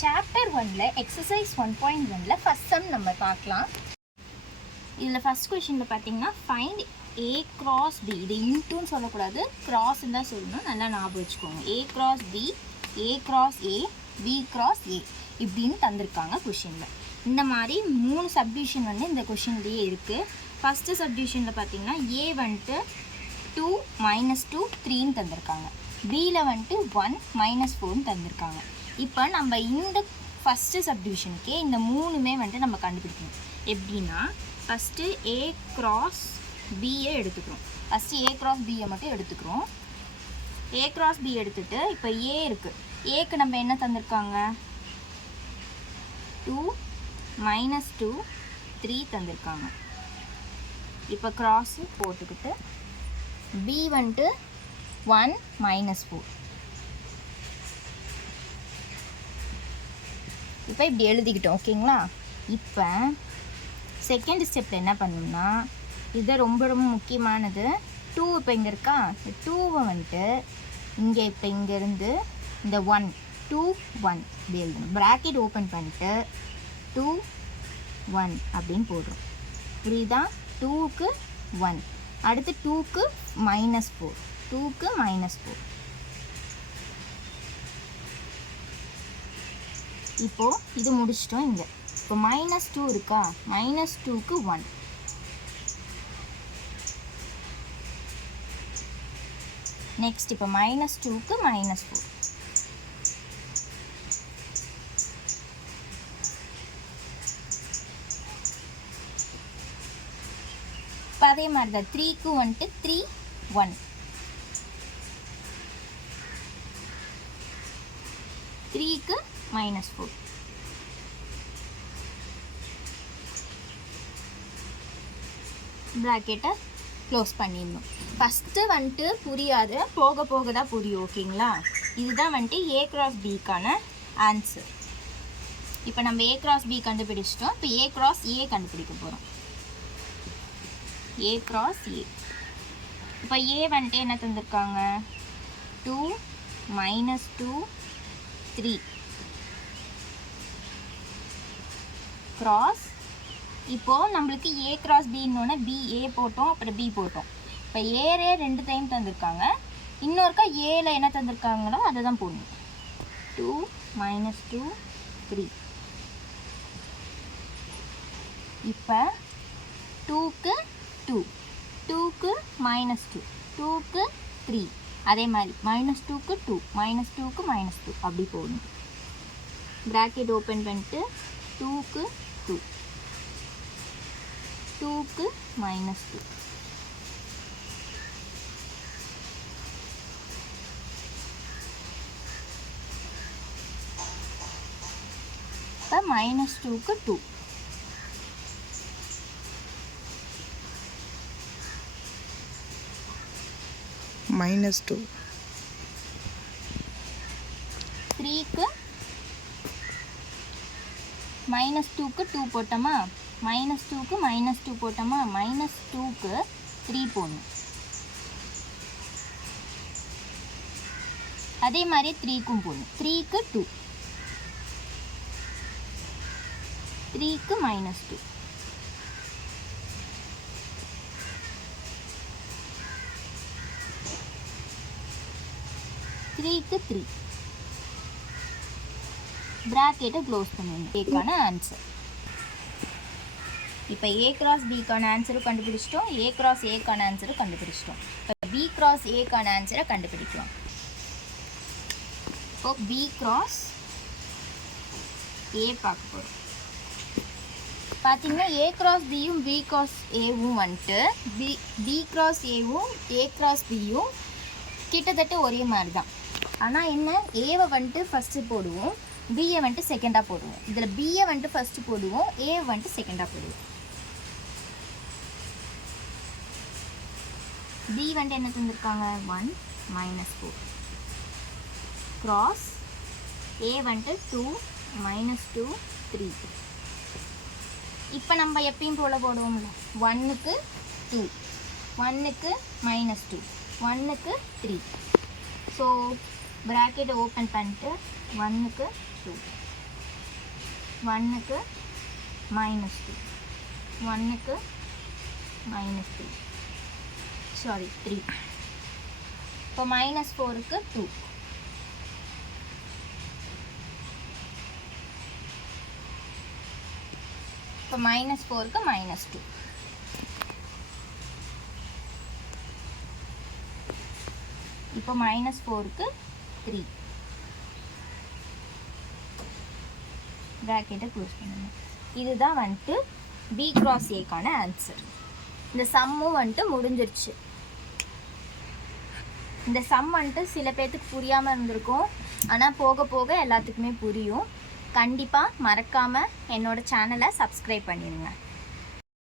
Chapter 1ல exercise 1.1ல first sum நம்ம பார்க்கலாம். இதில் ஃபர்ஸ்ட் கொஷினில் பார்த்தீங்கன்னா ஃபைண்ட் ஏ கிராஸ் பி. இது இன்ட்டுன்னு சொல்லக்கூடாது, கிராஸ்ன்னு தான் சொல்லணும். நல்லா ஞாபகம் வச்சுக்கோங்க. A cross B, A cross A, B cross A இப்படின்னு தந்திருக்காங்க கொஷினில். இந்த மாதிரி 3 சப்டிவிஷன் வந்து இந்த கொஷின்லேயே இருக்குது. ஃபஸ்ட்டு சப்டிவிஷனில் பார்த்தீங்கன்னா ஏ வந்துட்டு 2 -2 3ன்னு தந்திருக்காங்க. பியில் வந்துட்டு 1 -4ன்னு தந்திருக்காங்க. இப்போ நம்ம இந்த ஃபஸ்ட்டு சப்டிவிஷனுக்கே இந்த 3மே வந்துட்டு நம்ம கண்டுபிடிக்கணும். எப்படின்னா ஃபஸ்ட்டு ஏ கிராஸ் பியை எடுத்துக்கிறோம். ஃபஸ்ட்டு ஏ கிராஸ் பியை மட்டும் எடுத்துக்கிறோம். ஏ கிராஸ் பி எடுத்துகிட்டு இப்போ ஏ இருக்குது. ஏக்கு நம்ம என்ன தந்திருக்காங்க? 2 -2 3 தந்திருக்காங்க. இப்போ கிராஸு போட்டுக்கிட்டு பி வந்துட்டு 1 -4. இப்போ இப்படி எழுதிக்கிட்டோம். ஓகேங்களா? இப்போ செகண்ட் ஸ்டெப்பில் என்ன பண்ணணும்னா, இது ரொம்ப ரொம்ப முக்கியமானது. 2 இப்போ இங்கே இருக்கா, இந்த 2வை வந்துட்டு இங்கே இப்போ இங்கேருந்து இந்த 1 2 1 இப்படி எழுதணும். ப்ராக்கெட் ஓப்பன் பண்ணிவிட்டு 2 1 அப்படின்னு போடுறோம். புரியுதா? 2க்கு 1, அடுத்து 2க்கு -4, 2க்கு -4. இப்போது இது முடிச்சிட்டோம். இங்கே இப்போ -2 இருக்கா, -2க்கு 1. நெக்ஸ்ட் இப்போ -2க்கு -4. இப்போ அதே மாதிரி தான் 3க்கு வந்துட்டு 3 1, 3க்கு -4. ப்ராக்கெட்டை க்ளோஸ் பண்ணிடணும். ஃபஸ்ட்டு வந்துட்டு புரியாது, போக போக தான் புரியும். ஓகேங்களா? இதுதான் வந்துட்டு ஏ கிராஸ் பிக்கான ஆன்சர். இப்போ நம்ம ஏ கிராஸ் பி கண்டுபிடிச்சிட்டோம். இப்போ ஏ கிராஸ் ஏ கண்டுபிடிக்க போகிறோம். ஏ கிராஸ் ஏ. இப்போ ஏ வந்துட்டு என்ன தந்திருக்காங்க? 2 -2 3 கிராஸ். இப்போது நம்மளுக்கு ஏ கிராஸ் பின்னோடனே பி ஏ போட்டோம், அப்புறம் பி போட்டோம். இப்போ ஏரே 2 டைம் தந்திருக்காங்க. இன்னொருக்கா ஏல என்ன தந்திருக்காங்களோ அதை தான் போடணும். 2 -2 3. இப்போ 2க்கு 2, 2க்கு -2, 2க்கு 3. அதே மாதிரி -2க்கு 2, -2க்கு -2 அப்படி போடணும். ப்ராக்கெட் ஓப்பன் பண்ணிட்டு 2க்கு 2, 2க்கு -2. இப்போ -2க்கு 2. -2 3க்கு -2க்கு 2 போட்டோமா, -2க்கு -2 போட்டோமா, -2க்கு 3 போடணும். அதே மாதிரி 3க்கும் போடணும். 3க்கு 2, 3க்கு -2, 3க்கு 3. ப்ராக்கெட்டை க்ளோஸ் பண்ணிடணும். ஏக்கான ஆன்சர். இப்போ ஏ கிராஸ் பிக்கான ஆன்சரும் கண்டுபிடிச்சிட்டோம், ஏ கிராஸ் ஏக்கான ஆன்சரும் கண்டுபிடிச்சிட்டோம். இப்போ பி கிராஸ் ஏக்கான ஆன்சரை கண்டுபிடிக்கலாம். இப்போ பி கிராஸ் ஏ பார்க்க போகிறோம். பார்த்தீங்கன்னா ஏ கிராஸ் பியும் பி கிராஸ் ஏவும் வந்துட்டு பி கிராஸ் ஏவும் ஏ கிராஸ் பியும் கிட்டத்தட்ட ஒரே மாதிரி தான். ஆனால் என்ன, ஏவை வந்துட்டு ஃபஸ்ட்டு போடுவோம், பியை வந்துட்டு செகண்டாக போடுவோம். இதில் பியை வந்துட்டு ஃபஸ்ட்டு போடுவோம், ஏவை வந்துட்டு செகண்டாக போடுவோம். பி வந்துட்டு என்ன தந்திருக்காங்க? 1 -4 கிராஸ் ஏ வந்துட்டு 2 -2 3. இப்போ நம்ம எப்பயும் போல் போடுவோம்ல, 1க்கு 2, 1க்கு -2, 1க்கு 3. ஸோ ப்ராக்கெட்டை ஓப்பன் பண்ணிட்டு 1க்கு 2, 1க்கு -2, 1க்கு -3, சாரி 3. இப்போ -4க்கு 2, இப்போ -4க்கு -2, இப்போ -4க்கு 3. ப்ராக்கெட்டை க்ளோஸ் பண்ணுங்க. இதுதான் வந்துட்டு B cross Aக்கான ஆன்சர். இந்த சம்மும் வந்துட்டு முடிஞ்சிருச்சு. இந்த சம் வந்துட்டு சில பேர்த்துக்கு புரியாமல் இருந்திருக்கும், ஆனால் போக போக எல்லாத்துக்குமே புரியும். கண்டிப்பாக மறக்காமல் என்னோடய சேனலை சப்ஸ்கிரைப் பண்ணிடுங்க.